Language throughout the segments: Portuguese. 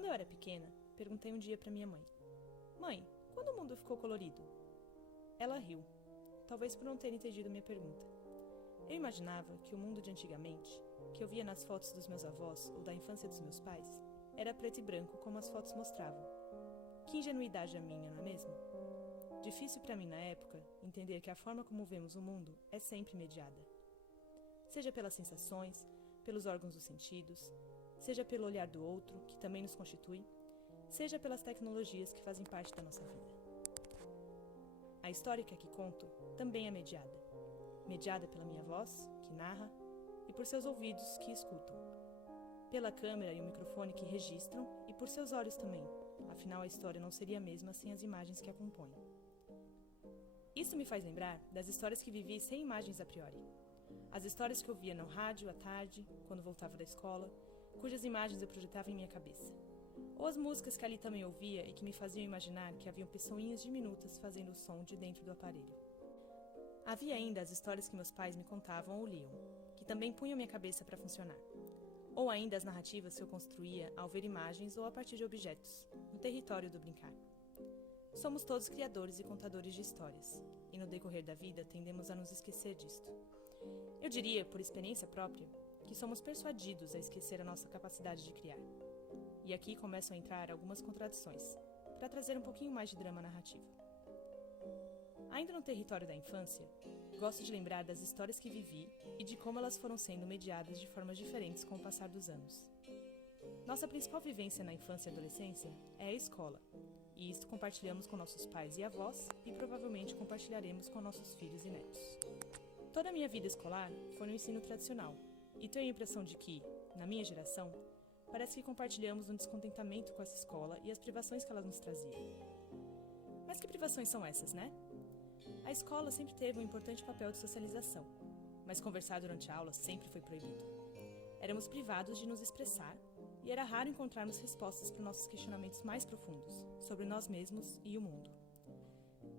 Quando eu era pequena, perguntei um dia para minha mãe: Mãe, quando o mundo ficou colorido? Ela riu, talvez por não ter entendido minha pergunta. Eu imaginava que o mundo de antigamente, que eu via nas fotos dos meus avós ou da infância dos meus pais, era preto e branco como as fotos mostravam. Que ingenuidade a minha, não é mesmo? Difícil para mim na época entender que a forma como vemos o mundo é sempre mediada. Seja pelas sensações, pelos órgãos dos sentidos, seja pelo olhar do outro, que também nos constitui, seja pelas tecnologias que fazem parte da nossa vida. A história que aqui conto também é mediada. Mediada pela minha voz, que narra, e por seus ouvidos, que escutam. Pela câmera e o microfone que registram, e por seus olhos também, afinal a história não seria a mesma sem as imagens que a compõem. Isso me faz lembrar das histórias que vivi sem imagens a priori. As histórias que eu via no rádio à tarde, quando voltava da escola, cujas imagens eu projetava em minha cabeça. Ou as músicas que ali também ouvia e que me faziam imaginar que haviam pessoinhas diminutas fazendo o som de dentro do aparelho. Havia ainda as histórias que meus pais me contavam ou liam, que também punham minha cabeça para funcionar. Ou ainda as narrativas que eu construía ao ver imagens ou a partir de objetos, no território do brincar. Somos todos criadores e contadores de histórias, e no decorrer da vida tendemos a nos esquecer disto. Eu diria, por experiência própria, que somos persuadidos a esquecer a nossa capacidade de criar. E aqui começam a entrar algumas contradições, para trazer um pouquinho mais de drama narrativo. Ainda no território da infância, gosto de lembrar das histórias que vivi e de como elas foram sendo mediadas de formas diferentes com o passar dos anos. Nossa principal vivência na infância e adolescência é a escola, e isto compartilhamos com nossos pais e avós e provavelmente compartilharemos com nossos filhos e netos. Toda a minha vida escolar foi no ensino tradicional, e tenho a impressão de que, na minha geração, parece que compartilhamos um descontentamento com essa escola e as privações que ela nos trazia. Mas que privações são essas, né? A escola sempre teve um importante papel de socialização, mas conversar durante a aula sempre foi proibido. Éramos privados de nos expressar e era raro encontrarmos respostas para nossos questionamentos mais profundos, sobre nós mesmos e o mundo.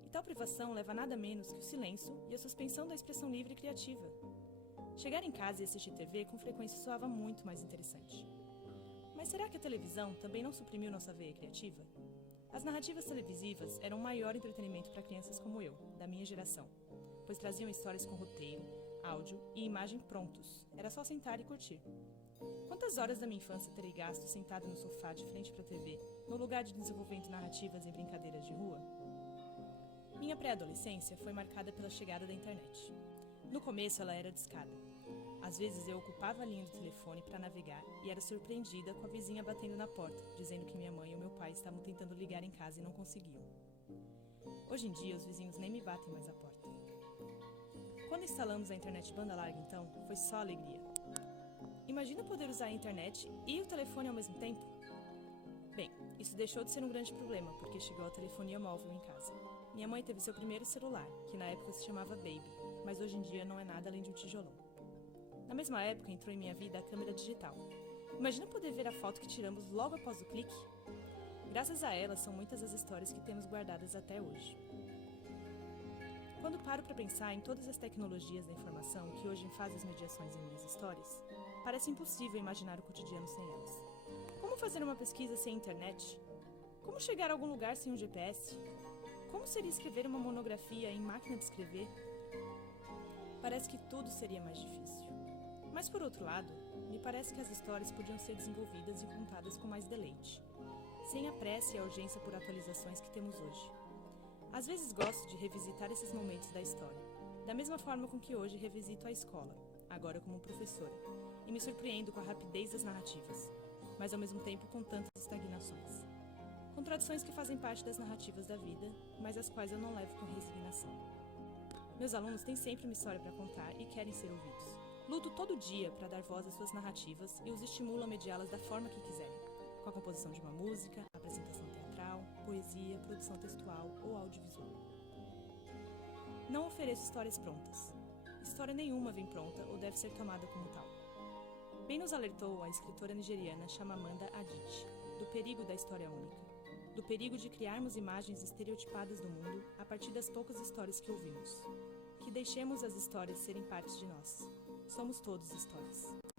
E tal privação leva a nada menos que o silêncio e a suspensão da expressão livre e criativa. Chegar em casa e assistir TV com frequência soava muito mais interessante. Mas será que a televisão também não suprimiu nossa veia criativa? As narrativas televisivas eram o maior entretenimento para crianças como eu, da minha geração, pois traziam histórias com roteiro, áudio e imagem prontos. Era só sentar e curtir. Quantas horas da minha infância terei gasto sentado no sofá de frente para a TV, no lugar de desenvolvendo narrativas em brincadeiras de rua? Minha pré-adolescência foi marcada pela chegada da internet. No começo ela era discada. Às vezes eu ocupava a linha do telefone para navegar e era surpreendida com a vizinha batendo na porta, dizendo que minha mãe e o meu pai estavam tentando ligar em casa e não conseguiam. Hoje em dia os vizinhos nem me batem mais à porta. Quando instalamos a internet banda larga então, foi só alegria. Imagina poder usar a internet e o telefone ao mesmo tempo? Bem, isso deixou de ser um grande problema, porque chegou a telefonia móvel em casa. Minha mãe teve seu primeiro celular, que na época se chamava Baby, mas hoje em dia não é nada além de um tijolão. Na mesma época entrou em minha vida a câmera digital. Imagina poder ver a foto que tiramos logo após o clique? Graças a ela são muitas as histórias que temos guardadas até hoje. Quando paro para pensar em todas as tecnologias da informação que hoje fazem as mediações em minhas histórias, parece impossível imaginar o cotidiano sem elas. Como fazer uma pesquisa sem internet? Como chegar a algum lugar sem um GPS? Como seria escrever uma monografia em máquina de escrever? Parece que tudo seria mais difícil. Mas por outro lado, me parece que as histórias podiam ser desenvolvidas e contadas com mais deleite, sem a pressa e a urgência por atualizações que temos hoje. Às vezes gosto de revisitar esses momentos da história, da mesma forma com que hoje revisito a escola, agora como professora, e me surpreendo com a rapidez das narrativas, mas ao mesmo tempo com tantas estagnações. Contradições que fazem parte das narrativas da vida, mas as quais eu não levo com resignação. Meus alunos têm sempre uma história para contar e querem ser ouvidos. Luto todo dia para dar voz às suas narrativas e os estimulo a mediá-las da forma que quiserem, com a composição de uma música, apresentação teatral, poesia, produção textual ou audiovisual. Não ofereço histórias prontas. História nenhuma vem pronta ou deve ser tomada como tal. Bem nos alertou a escritora nigeriana Chimamanda Adichie do perigo da história única, do perigo de criarmos imagens estereotipadas do mundo a partir das poucas histórias que ouvimos. Que deixemos as histórias serem parte de nós. Somos todos histórias.